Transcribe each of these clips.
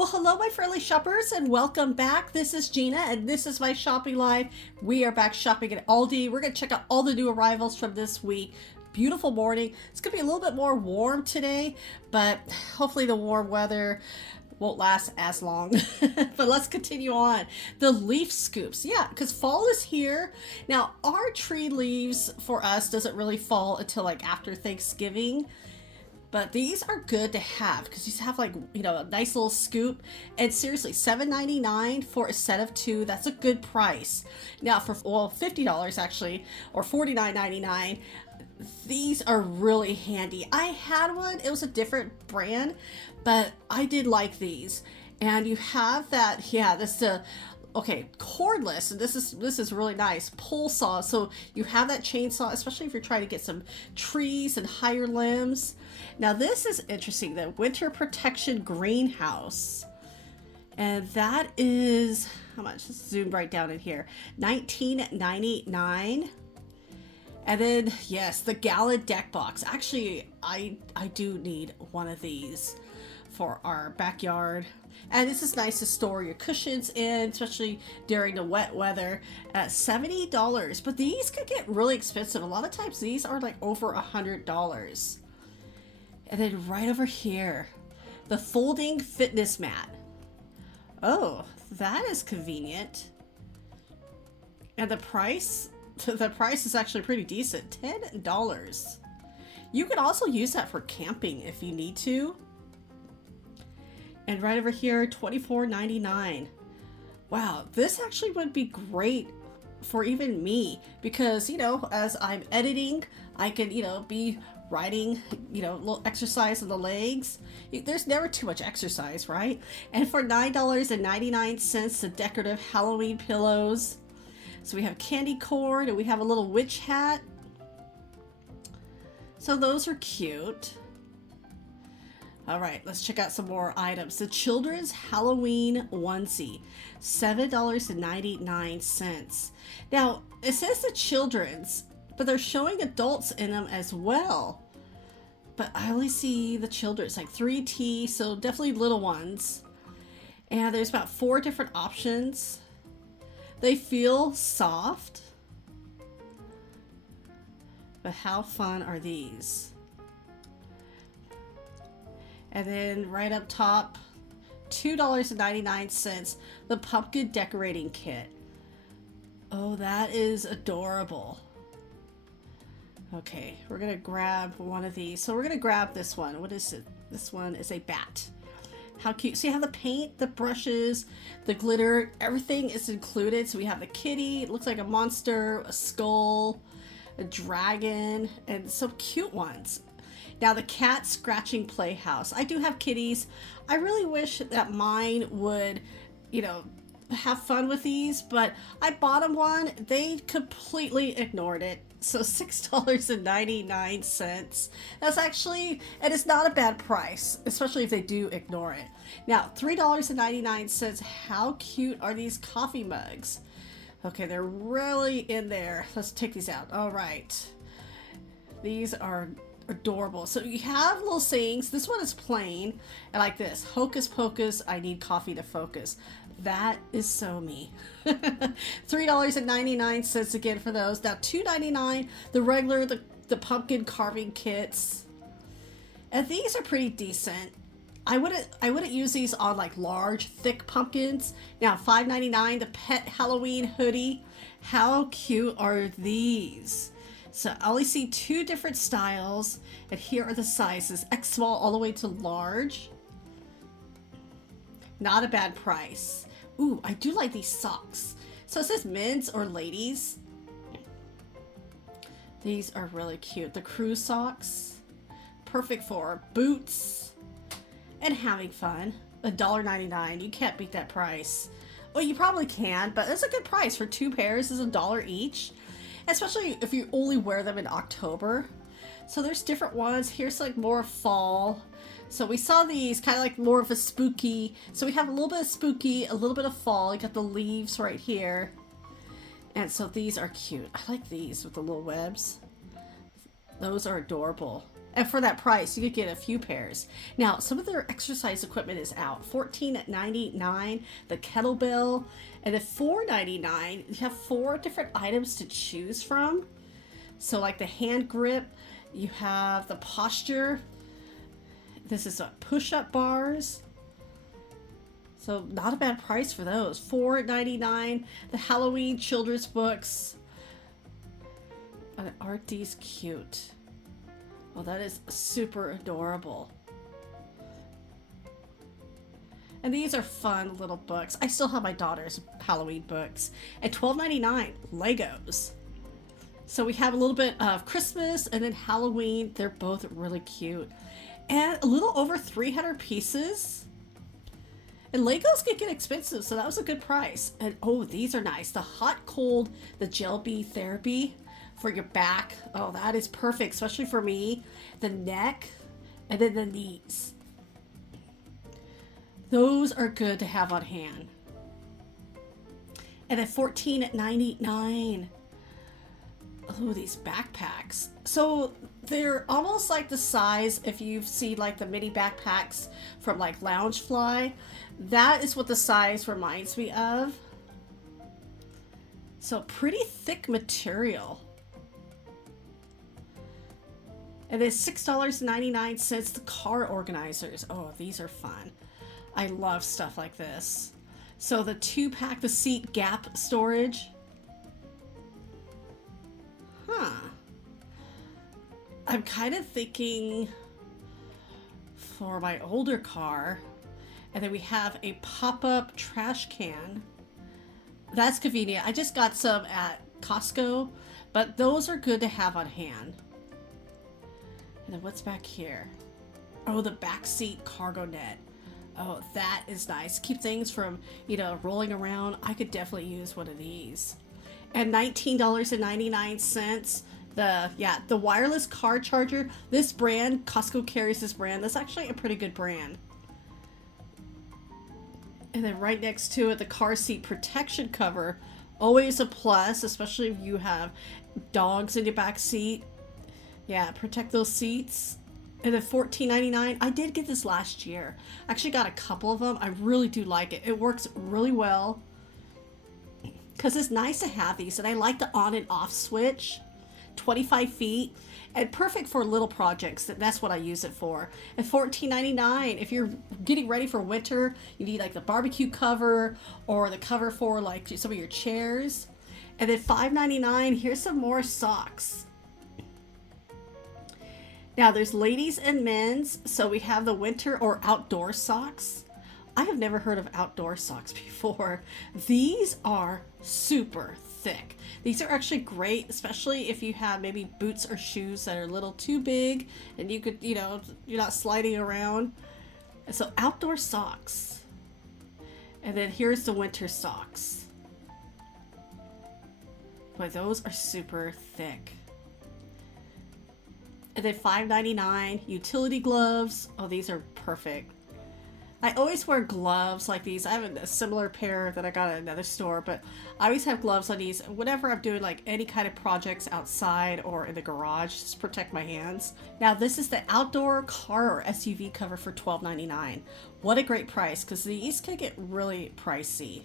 Well, hello, my friendly shoppers, and welcome back. This is Gina, and this is my shopping live. We are back shopping at Aldi. We're going to check out all the new arrivals from this week. Beautiful morning. It's going to be a little bit more warm today, but hopefully the warm weather won't last as long. But let's continue on. The leaf scoops. Yeah, because fall is here. Now, our tree leaves for us doesn't really fall until like after Thanksgiving. But these are good to have because these have like, you know, a nice little scoop. And seriously, $7.99 for a set of two. That's a good price. Now for, well, $50 actually, or $49.99. These are really handy. I had one. It was a different brand, but I did like these. And you have that, yeah, this okay, cordless, and this is really nice. Pole saw, so you have that chainsaw, especially if you're trying to get some trees and higher limbs. Now this is interesting, the winter protection greenhouse, and that is how much? Let's zoom right down in here. $19.99. And then yes, the gallon deck box. Actually, I do need one of these for our backyard. And this is nice to store your cushions in, especially during the wet weather, at $70. But these could get really expensive. A lot of times these are like over $100. And then right over here, the folding fitness mat. Oh, that is convenient. And the price is actually pretty decent, $10. You could also use that for camping if you need to. And right over here, $24.99. Wow, this actually would be great for even me because, you know, as I'm editing, I can, you know, be writing, you know, a little exercise on the legs. There's never too much exercise, right? And for $9.99, the decorative Halloween pillows. So we have candy corn and we have a little witch hat. So those are cute. All right, let's check out some more items. The children's Halloween onesie, $7.99. Now, it says the children's, but they're showing adults in them as well. But I only see the children's, like 3T, so definitely little ones. And there's about 4 different options. They feel soft. But how fun are these? And then right up top, $2.99, the pumpkin decorating kit. Oh, that is adorable. Okay, we're gonna grab one of these. So we're gonna grab this one. What is it? This one is a bat. How cute. So you have the paint, the brushes, the glitter, everything is included. So we have the kitty, it looks like a monster, a skull, a dragon, and some cute ones. Now the cat scratching playhouse. I do have kitties. I really wish that mine would, you know, have fun with these, but I bought them one. They completely ignored it. So $6.99. That's actually, and it's not a bad price, especially if they do ignore it. Now, $3.99. How cute are these coffee mugs? Okay, they're really in there. Let's take these out. All right. These are adorable. So you have little sayings. This one is plain. I like this. Hocus pocus, I need coffee to focus. That is so me. $3.99 again for those. Now $2.99 the regular, the pumpkin carving kits. And these are pretty decent. I wouldn't use these on like large, thick pumpkins. Now $5.99 the pet Halloween hoodie. How cute are these? So I only see 2 different styles, and here are the sizes, X small all the way to large. Not a bad price. Ooh, I do like these socks. So it says men's or ladies. These are really cute. The crew socks, perfect for boots and having fun. $1.99. You can't beat that price. Well, you probably can, but it's a good price for 2 pairs. Is $1 each. Especially if you only wear them in October. So there's different ones. Here's like more fall. So we saw these kind of like more of a spooky. So we have a little bit of spooky, a little bit of fall. You got the leaves right here. And so these are cute. I like these with the little webs. Those are adorable. And for that price, you could get a few pairs. Now, some of their exercise equipment is out. $14.99, the kettlebell, and at $4.99, you have 4 different items to choose from. So like the hand grip, you have the posture. This is a push-up bars. So not a bad price for those. $4.99, the Halloween children's books. And aren't these cute? Oh, that is super adorable. And these are fun little books. I still have my daughter's Halloween books. At $12.99, Legos. So we have a little bit of Christmas and then Halloween. They're both really cute. And a little over 300 pieces. And Legos can get expensive, so that was a good price. And oh, these are nice. The hot cold, the gel bee therapy for your back. Oh, that is perfect, especially for me. The neck and then the knees. Those are good to have on hand. And at $14.99. Oh, these backpacks. So they're almost like the size, if you've seen like the mini backpacks from like Loungefly. That is what the size reminds me of. So pretty thick material. And then $6.99, the car organizers. Oh, these are fun. I love stuff like this. So the 2-pack, the seat gap storage. Huh. I'm kind of thinking for my older car. And then we have a pop-up trash can. That's convenient. I just got some at Costco, but those are good to have on hand. And then what's back here? Oh, the backseat cargo net. Oh, that is nice. Keep things from, rolling around. I could definitely use one of these. And $19.99. The wireless car charger. This brand, Costco carries this brand. That's actually a pretty good brand. And then right next to it, the car seat protection cover. Always a plus, especially if you have dogs in your back seat. Yeah, protect those seats. And then $14.99. I did get this last year. I actually got a couple of them. I really do like it. It works really well. Because it's nice to have these. And I like the on and off switch. 25 feet. And perfect for little projects. That's what I use it for. And $14.99. If you're getting ready for winter, you need like the barbecue cover. Or the cover for like some of your chairs. And then $5.99. Here's some more socks. Now there's ladies and men's, so we have the winter or outdoor socks. I have never heard of outdoor socks before. These are super thick. These are actually great, especially if you have maybe boots or shoes that are a little too big and you could, you're not sliding around. And so outdoor socks. And then here's the winter socks. Boy, those are super thick. And then $5.99 utility gloves. Oh, these are perfect. I always wear gloves like these. I have a similar pair that I got at another store, but I always have gloves on these whenever I'm doing like any kind of projects outside or in the garage, just to protect my hands. Now this is the outdoor car or SUV cover for $12.99. What a great price, because these can get really pricey.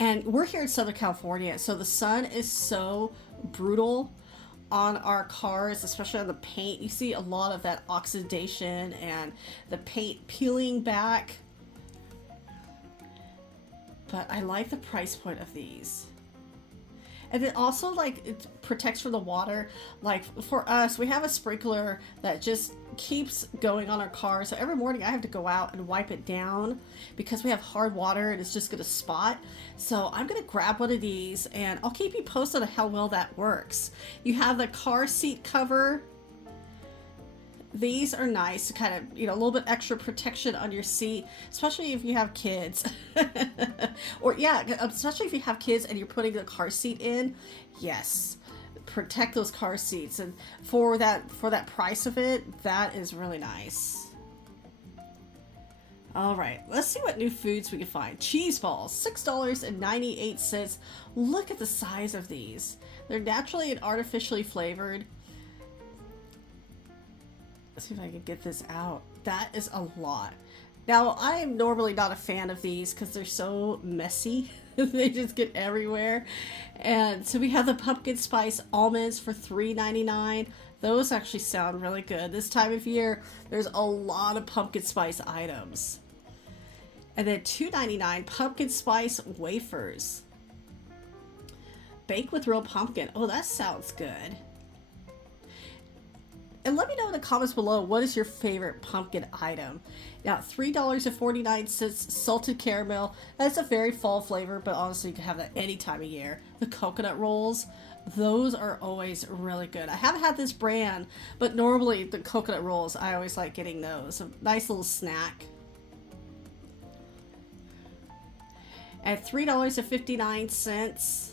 And we're here in Southern California, so the sun is so brutal on our cars, especially on the paint. You see a lot of that oxidation and the paint peeling back. But I like the price point of these. And it also like it protects from the water. Like for us, we have a sprinkler that just keeps going on our car. So every morning I have to go out and wipe it down because we have hard water and it's just gonna spot. So I'm gonna grab one of these and I'll keep you posted on how well that works. You have the car seat cover. These are nice to kind of, a little bit extra protection on your seat, especially if you have kids. Or yeah, especially if you have kids and you're putting the car seat in. Yes, protect those car seats. And for that price of it, that is really nice. All right, let's see what new foods we can find. Cheese balls, $6.98. Look at the size of these. They're naturally and artificially flavored. Let's see if I can get this out. That is a lot. Now, I am normally not a fan of these because they're so messy. They just get everywhere. And so we have the pumpkin spice almonds for $3.99. Those actually sound really good. This time of year, there's a lot of pumpkin spice items. And then $2.99 pumpkin spice wafers. Baked with real pumpkin. Oh, that sounds good. And let me know in the comments below, what is your favorite pumpkin item? Now, $3.49 salted caramel. That's a very fall flavor, but honestly, you can have that any time of year. The coconut rolls, those are always really good. I haven't had this brand, but normally the coconut rolls, I always like getting those. A nice little snack. At $3.59,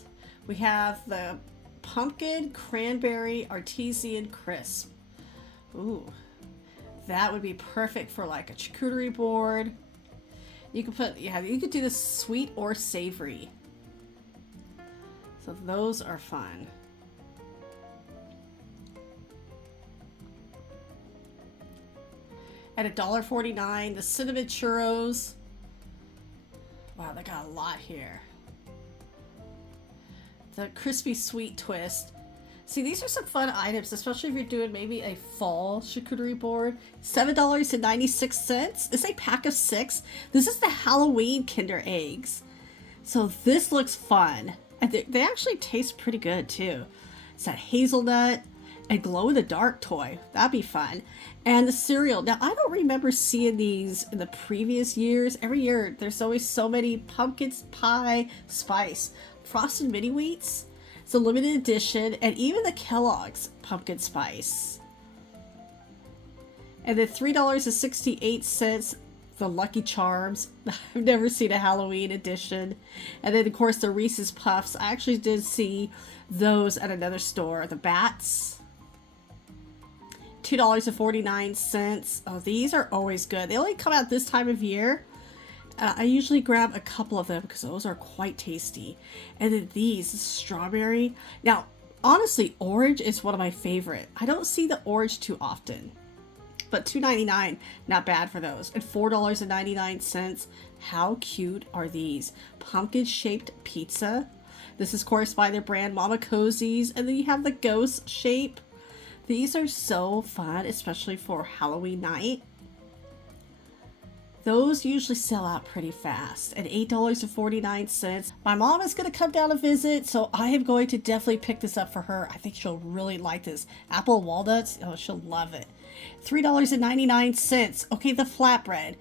we have the pumpkin cranberry artesian crisp. Ooh, that would be perfect for like a charcuterie board. You could put, yeah, you could do this sweet or savory. So those are fun. At $1.49, the cinnamon churros. Wow, they got a lot here. The crispy sweet twist. See, these are some fun items, especially if you're doing maybe a fall charcuterie board. $7.96. It's a pack of 6. This is the Halloween Kinder Eggs. So this looks fun. And they actually taste pretty good too. It's that hazelnut and glow-in-the-dark toy. That'd be fun. And the cereal. Now, I don't remember seeing these in the previous years. Every year, there's always so many pumpkin pie spice. Frosted mini wheats. It's a limited edition, and even the Kellogg's pumpkin spice. And then $3.68, the Lucky Charms. I've never seen a Halloween edition. And then, of course, the Reese's Puffs. I actually did see those at another store. The Bats. $2.49. Oh, these are always good. They only come out this time of year. I usually grab a couple of them because those are quite tasty. And then these, strawberry. Now, honestly, orange is one of my favorite. I don't see the orange too often. But $2.99, not bad for those. And $4.99. How cute are these? Pumpkin-shaped pizza. This is, of course, by their brand Mama Cozy's. And then you have the ghost shape. These are so fun, especially for Halloween night. Those usually sell out pretty fast at $8.49. My mom is going to come down to visit, so I am going to definitely pick this up for her. I think she'll really like this. Apple walnuts, oh, she'll love it. $3.99. Okay, the flatbread.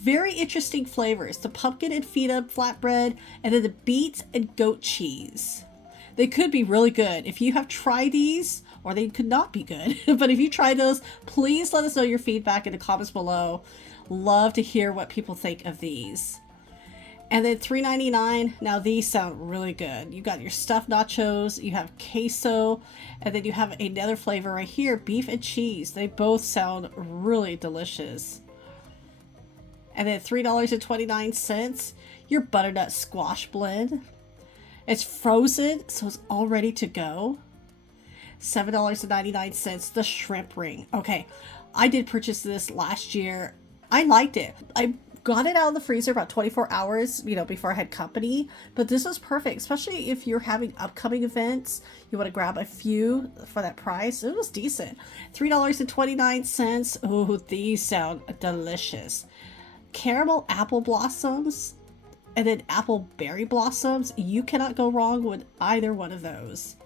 Very interesting flavors. The pumpkin and feta flatbread, and then the beets and goat cheese. They could be really good. If you have tried these, or they could not be good, but if you try those, please let us know your feedback in the comments below. Love to hear what people think of these. And then $3.99. Now these sound really good. You got your stuffed nachos, you have queso, and then you have another flavor right here, beef and cheese. They both sound really delicious. And then $3.29, your butternut squash blend. It's frozen, so it's all ready to go. $7.99, the shrimp ring. Okay, I did purchase this last year. I liked it. I got it out of the freezer about 24 hours, before I had company. But this was perfect, especially if you're having upcoming events. You want to grab a few for that price. It was decent. $3.29. Oh, these sound delicious. Caramel apple blossoms and then apple berry blossoms. You cannot go wrong with either one of those.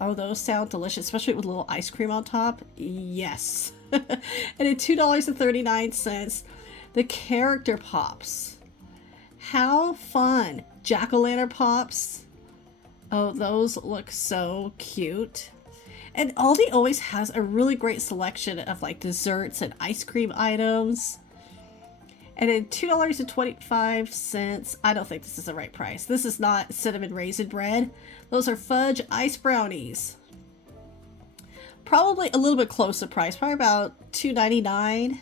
Oh, those sound delicious, especially with a little ice cream on top. Yes. And at $2.39, the character pops. How fun. Jack-o'-lantern pops. Oh, those look so cute. And Aldi always has a really great selection of like desserts and ice cream items. And then $2.25. I don't think this is the right price. This is not cinnamon raisin bread. Those are fudge ice brownies. Probably a little bit closer price, probably about $2.99.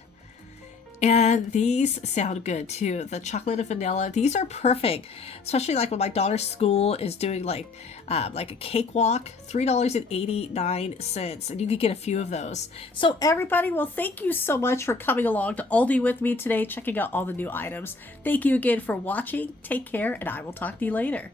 And these sound good too. The chocolate and vanilla, these are perfect, especially like when my daughter's school is doing like a cakewalk, $3.89, and you could get a few of those. So everybody, well, thank you so much for coming along to Aldi with me today, checking out all the new items. Thank you again for watching. Take care, and I will talk to you later.